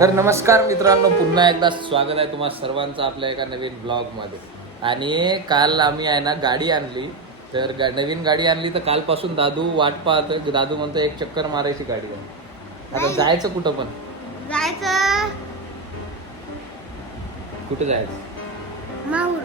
तर नमस्कार मित्रांनो पुन्हा एकदा स्वागत आहे तुम्हा सर्वांचं आपल्या एका नवीन ब्लॉगमध्ये. आणि काल आम्ही आहे ना गाडी आणली. तर गा- नवीन गाडी आणली तर कालपासून दादू वाट पाहतोय की दादू म्हणतो एक चक्कर मारायची गाडी आहे. आता. जायचं कुठं पण? जायचं कुठे जायचं? माहूर.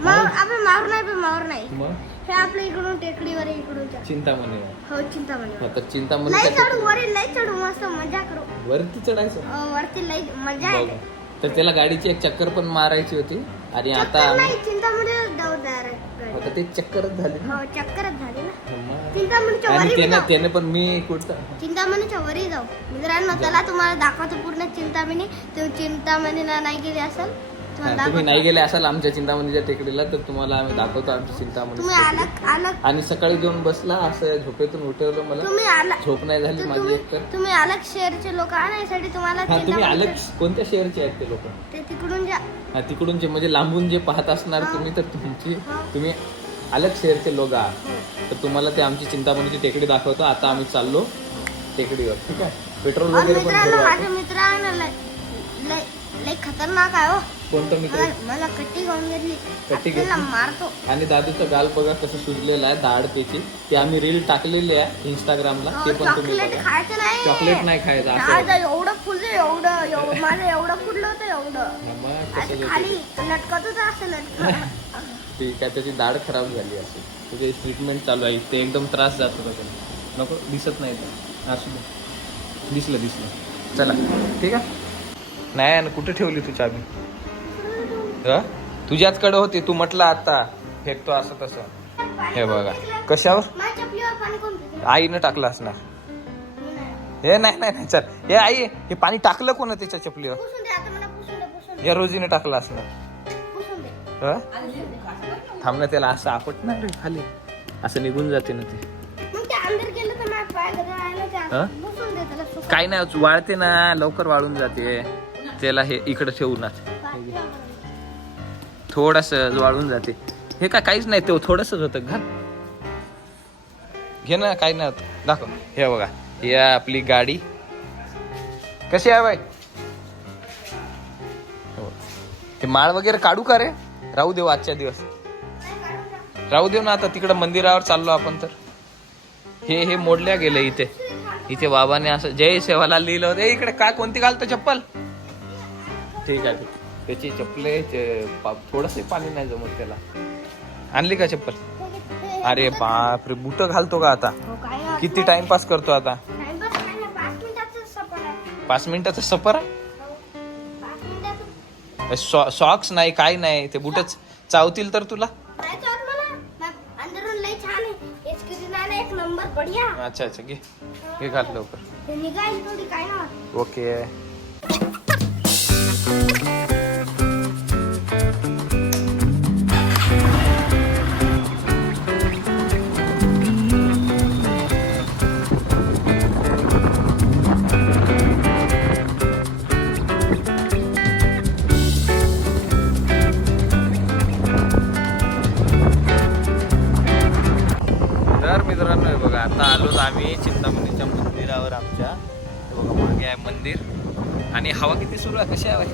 माहूर आपण माहूर नाही पण माहूर नाही. मग? हे आपल्या इकडून टेकडीवर इकडून चिंतामणी. आहे. हो चिंतामणी. हा, तर चिंतामणी लई चढू त्याच्या- वरी लई चढू मस्त मजा करू. वरती चढायचं? अं, वरती लई मजा बघू. आहे तर त्याला गाडीची एक चक्कर पण मारायची होती. आणि आता चक्कर आम्ही- नाही चिंतामणी जाऊ direct गाडी. आता ते चक्करच झाली ना. हो चक्करच झाली ना. मग. चिंतामणीच्या आणि वरी त्याने जाऊ. त्याने पण मी कुठं चिंतामणीच्या वरी जाऊ. मित्रांनो चला तुम्हाला दाखवतो पूर्ण चिंतामणी. तुम्ही चिंतामणीला नाही गेले असाल हा, तुम्ही नाही गेले असाल आमच्या चिंतामणीच्या टेकडीला तर तुम्हाला आम्ही दाखवतो आमची चिंतामणी आणि सकाळी जाऊन बसला असं झोपेतून उठवलं मला. झोप नाही झाली माझी एक तर तुम्ही अलग शहरचे लोक आणायसाठी तुम्हाला तुम्ही अलग कोणत्या शहरचे आहेत ते लोक? तिकडून जा. हा तिकडून जे म्हणजे लांबून जे पाहत असणार. तुम्ही तर तुमची. तुम्ही अलग शहरचे लोक आहात. हो. तर तुम्हाला ते आमची चिंतामणीची टेकडी दाखवतो. आता आम्ही चाललो टेकडीवर ठीक आहे? पेट्रोल वगैरे पण मित्रांनो भरू माझे आपण. मित्र खतरनाक आहे हो. कोणतं मित्र? मला कट्टी घेऊन घेतली कट्टी घेतली? मारतो. आणि दादूचं गाल बघा कसं सुजलेलं आहे दाढ त्याची. ते आम्ही रील टाकलेली आहे इंस्टाग्रामला ते पण तुम्ही चॉकलेट बघा. नाही. चॉकलेट नाही खायचं असं एवढं फुललं एवढं माझं एवढं फुललं होतं एवढं. खाली ते? लटकत होतं असं लटकत ठीक आहे त्याची दाढ खराब झाली असे तुझे ट्रीटमेंट चालू आहे. ते एकदम त्रास जात त्याला नको दिसत नाही ते. असू दे. दिसलं दिसलं. चला. ठीक आहे? नाही आणि कुठे ठेवली तू चाबी ह? तुझ्याचकडे होती तू म्हटलं आता फेकतो असं तसं. हे बघा कशावर? आईनं टाकलं असणार. हे नाही नाही नाही चल. हे आई हे पाणी टाकलं कोण त्याच्या चपलीवर? या रोजीने टाकलं असणार. ह? थांब ना त्याला असं आपट नाही खाली. असं निघून जाते ना ते. मग काही नाही वाळते ना लवकर वाळून जाते. त्याला हे इकडे ठेवूनच थोडस वाळून जाते. हे काय काहीच नाही ते थोडस होतं घाल घे ना काही नाही होत. दाखव. हे बघा ही आपली गाडी. कशी आहे बाई? हो. ते माळ वगैरे काढू का रे? राहू देऊ आजच्या दिवस. राहू देऊ ना आता तिकडं मंदिरावर चाललो आपण तर. हे हे मोडल्या गेले इथे. इथे बाबाने असं जय सेवाला लिहिलं होतं. इकडे काय कोणती घालतो चप्पल? ठीक आहे ठीक आहे. त्याची चप्पल थोडस पाणी नाही जमत त्याला. आणली का चप्पल? अरे बाप रे बुट घालतो का आता? हो. किती टाइमपास करतो आता? पाच मिनिटाचं सफर आहे. हो. सॉक्स नाही काय नाही ते बुटच चावतील तर तुला. अच्छा अच्छा घे. घे घाल लवकर. ओके. हे आहे मंदिर आणि हवा किती सुरू आहे कशी आहे?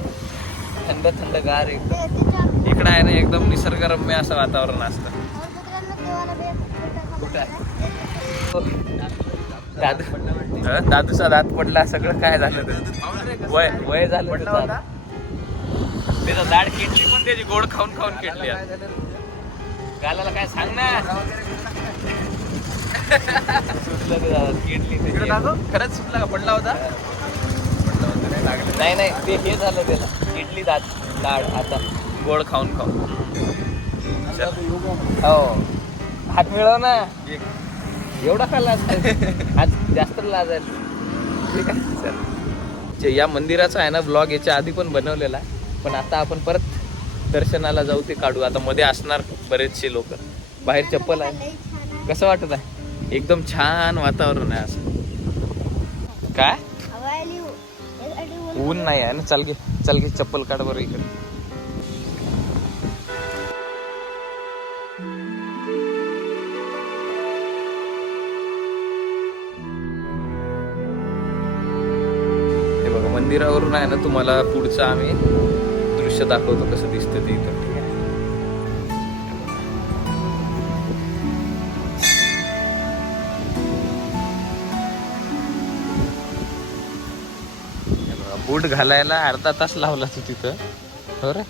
थंड थंड गार एकदम इकडं आहे ना एकदम निसर्गरम्य असं वातावरण असतं. दादू? दादूचा दात पडला सगळं काय झालं वय वय झालं त्याचं दाढ किडली पण त्याची गोड खाऊन खाऊन किडली. गालाला काय सांग ना सुटलं ते दादा किडली. खरंच सुटला का पडला होता लागलं. नाही नाही ते हे झालं त्याला. किडली दात दाढ आता गोड खाऊन खाऊन. हो. हात मिळव ना. एवढा का लाज आज जास्त लाज आहे ठीक आहे चल. या मंदिराचा आहे ना ब्लॉग याच्या आधी पण बनवलेला पण आता आपण परत दर्शनाला जाऊ ते काढू. आता मध्ये असणार बरेचसे लोक. बाहेर चप्पल आहे. कसं वाटत आहे? एकदम छान वातावरण आहे असं. काय? ऊन- नाही आहे ना. चल घे चल घे चप्पल काढ बरं इकडे. हे बघा मंदिरावरून आहे ना तुम्हाला पुढचं आम्ही दृश्य दाखवतो कसं दिसतं ते इथं. बूट घालायला अर्धा तास लावला तू तिथं. हो रे.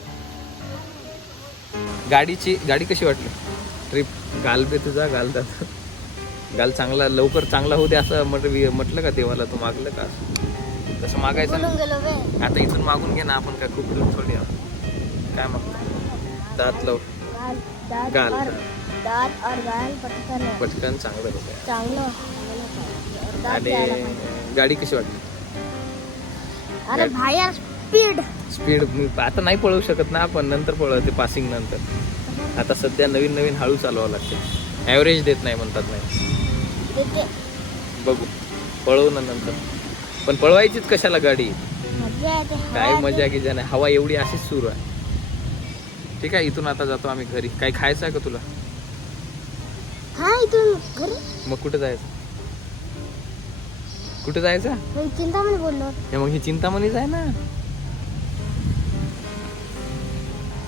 गाडीची गाडी कशी वाटली? ट्रिप. गाल बे तुझा गाल जात गाल चांगला लवकर चांगला होऊ दे असं म्हटलं म्हटलं का देवाला? तू मागलं का? तसं मागायचं आता इथून मागून घे ना आपण काय खूप दूर थोडी आहोत. काय मग? दात लव. गाल पटकन. चांगलं आणि. गाडी कशी वाटली? अरे भाई यार स्पीड स्पीड आता नाही पळवू शकत ना आपण नंतर पळवते पासिंग नंतर. आता सध्या नवीन नवीन हळू चालवावं लागते. ॲव्हरेज देत नाही म्हणतात नाही. बघू. पळवू ना नंतर. पण पळवायचीच कशाला गाडी? काय मजा की नाही हवा एवढी अशीच सुरू आहे. ठीक आहे इथून आता जातो आम्ही घरी. काही खायचं आहे का तुला? हा इथून घरी. मग कुठे जायचं? कुठे जायचं? चिंतामणी बोललो. हे मग ही चिंतामणीच आहे ना?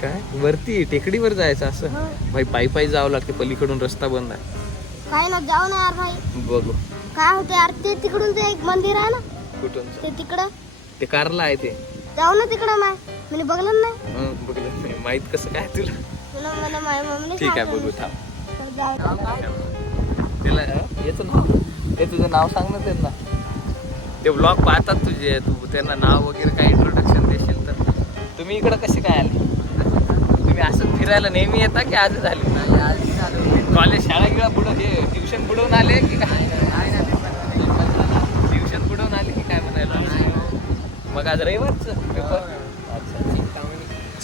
काय? वरती टेकडीवर जायचं असं? हो. भाई पायी पायी जावं लागते पलीकडून रस्ता बंद आहे. काय ना जाऊ ना यार भाई. बघू. काय होते यार ते तिकडून ते एक मंदिर आहे ना? कुठून? ते तिकडं. ते कारला आहे ते. जाऊ ना तिकडं माय. मी बघलं नाही. हं, बघलं नाही. माहीत कसं काय तुला? तुला मला माझ्या मम्मीने ठीक आहे. बघू थांब. तर जाऊ. त्याला हं? याचं नाव हे तुझं नाव सांग ना त्यांना. ते ब्लॉग पाहतात तुझे तू त्यांना नाव वगैरे काय इंट्रोडक्शन देशील तर. तुम्ही इकडं कसे काय आले? तुम्ही असं फिरायला नेहमी येता की आजच आले? कॉलेज शाळा गिळा बुडवून हे ट्युशन बुडवून आले की काय? ट्युशन बुडवून आले की काय म्हणायला? मग आज रविवारचं पेपर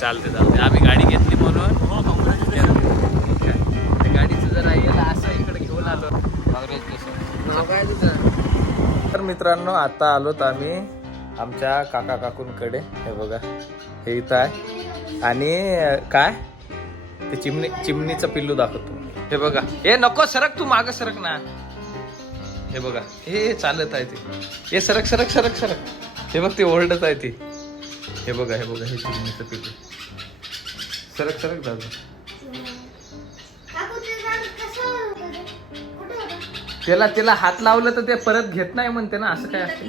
चालते चालते आम्ही गाडी घेतली म्हणून. काय? त्या गाडीचं जरा याला असं इकडे घेऊन आलो. तर मित्रांनो आता आलोत आम्ही आमच्या काका काकूंकडे. हे बघा हे इथं आहे. आणि काय? ते चिमणी चिमणीचं पिल्लू दाखवतो. हे बघा. हे नको सरक तू माग सरक ना. हे बघा हे चालत आहे ते. हे सरक सरक सरक सरक. हे बघ ते ओरडत आहे ते. हे बघा हे बघा हे चिमणीचं पिल्लू. सरक सरक दादा. त्याला त्याला हात लावलं तर ते परत घेत नाही म्हणते ना असं काय असते?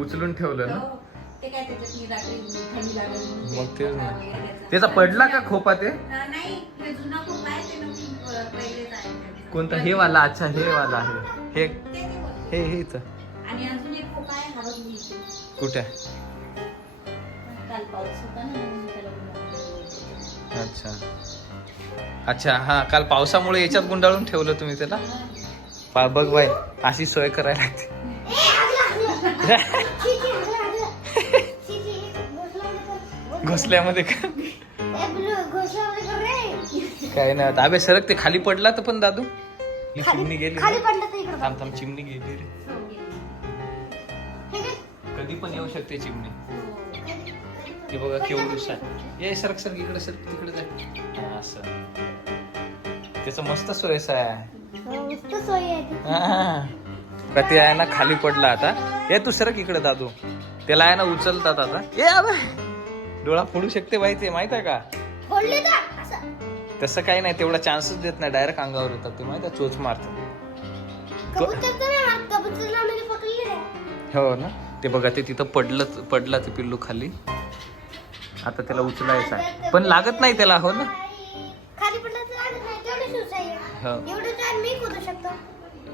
उचलून ठेवलं ना? म्हणून मग ते तेच ना. त्याचा. पडला का खोपा ते? अं, नाही हे जुना खूप आहे ते नवीन अं, पहिलेच आहे त्याचं. कोणता? हे वाला अच्छा हे वाला आहे. हे. हे हे इथं. आणि अजून एक खोका आहे हवा इथे. कुठे? अच्छा. अच्छा हा काल पावसामुळे याच्यात गुंडाळून ठेवलं तुम्ही त्याला पा बघ बाय अशी सोय करायला लागते घोसल्यामध्ये का. काय नाही. अबे सरक ते खाली पडला तर पण दादू चिमणी गेली थांब थांब चिमणी गेली रे हे? कधी पण येऊ शकते चिमणी हो. ते बघा केवढूस आहे ये सरक सरक इकडे सरक तिकडे जाय हा, असं. त्याचं मस्त सोयस आहे मस्त सोय आहे ती. हा. का ते आहे ना खाली पडला आता. ये तू सरक इकडे दादू. त्याला आहे ना उचलतात आता. ये अबे. डोळा फोडू शकते बाई ते माहीत आहे का? फोडली तर असं. तसं काही नाही तेवढा चान्सच देत नाही. डायरेक्ट अंगावर येतात ते माहिती आहे? चोच मारतात. कबूतर तर नाही मारत, कबूतरला आम्ही पकडली रे. हो ना? ते बघा ते तिथं पडलं पडला ते पिल्लू खाली. आता त्याला उचलायचं आहे. पण लागत नाही त्याला हो ना? खाली पडलं तर लागत नाही, तेवढी सूज आहे. हो. एवढं काय मी करू शकतो.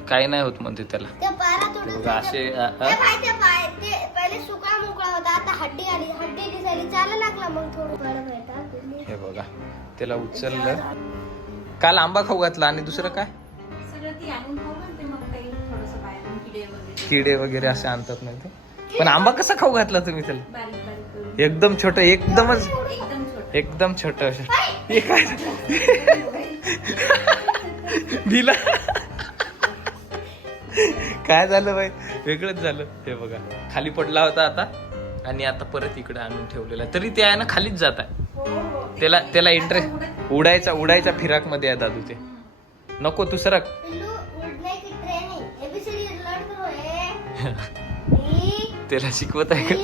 काही नाही होत म्हणते त्याला. त्या ते असे अ, अ, ते पाय ते पाय ते पहिले सुका मोकळा होता आता हड्डी आली हड्डी दिसायली. चालायला लागला मग थोडं थोडं भेटा हे बघा त्याला उचललं. काल आंबा खाऊ घातला आणि दुसरं काय? सगळं ती आणून खाऊ ना ते मग काही थोडंसं बाहेरून किडे वगैरे. किडे वगैरे असे आणतात नाही ते. पण आंबा कसा खाऊ घातला तुम्ही त्याला? बारीक बारीक. करून एकदम छोट एकदमच एकदम छोट. एकदम छोट. हे काय? भिला काय झालं बाई? वेगळंच झालं. हे बघा खाली पडला होता आता. आणि आता परत इकडे आणून ठेवलेला. तरी ते आहे ना खालीच जात आहे. त्याला त्याला इंटरेस्ट उडायचा उडायचा फिराकमध्ये आहे दादू ते. नको तू सरक. त्याला शिकवत आहे का?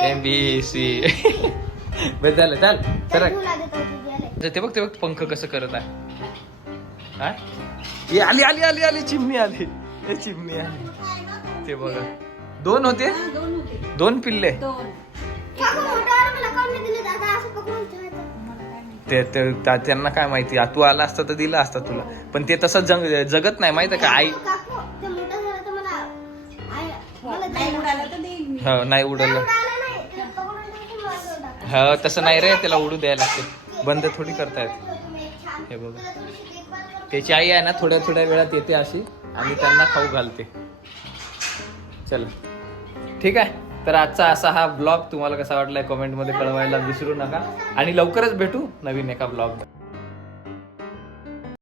एम बी सी बस झालं चाल आले. ते बघ ते बघ पंख कसं करत आहे. हा? ये आली आली आली आली चिमणी आली. हे चिमणी आली. ते बघा. दोन होते? हा, दोन होते. दोन पिल्ले? ते ते- त्या- त्यांना काय माहिती? तू आला असता तर दिला असता तुला. पण ते तसं जग जगत नाही माहिती का? आई काकू ते मोठं झालं तर मला आई मला नाही. उडाला तर देईन मी हो नाही नाही उडवलं उडालं नाही ते पकडून ठेवून मला देऊन टाका. हो तसं नाही रे त्याला उडू द्यायला लागते. बंद थोडी करतायत हे बघ. त्याची आई आहे ना थोड्या थोड्या वेळात येते अशी आणि त्यांना खाऊ घालते. चला. ठीक आहे? तर आजचा असा हा ब्लॉग तुम्हाला कसा वाटलाय कमेंटमध्ये कळवायला विसरू नका. आणि लवकरच भेटू नवीन एका ब्लॉग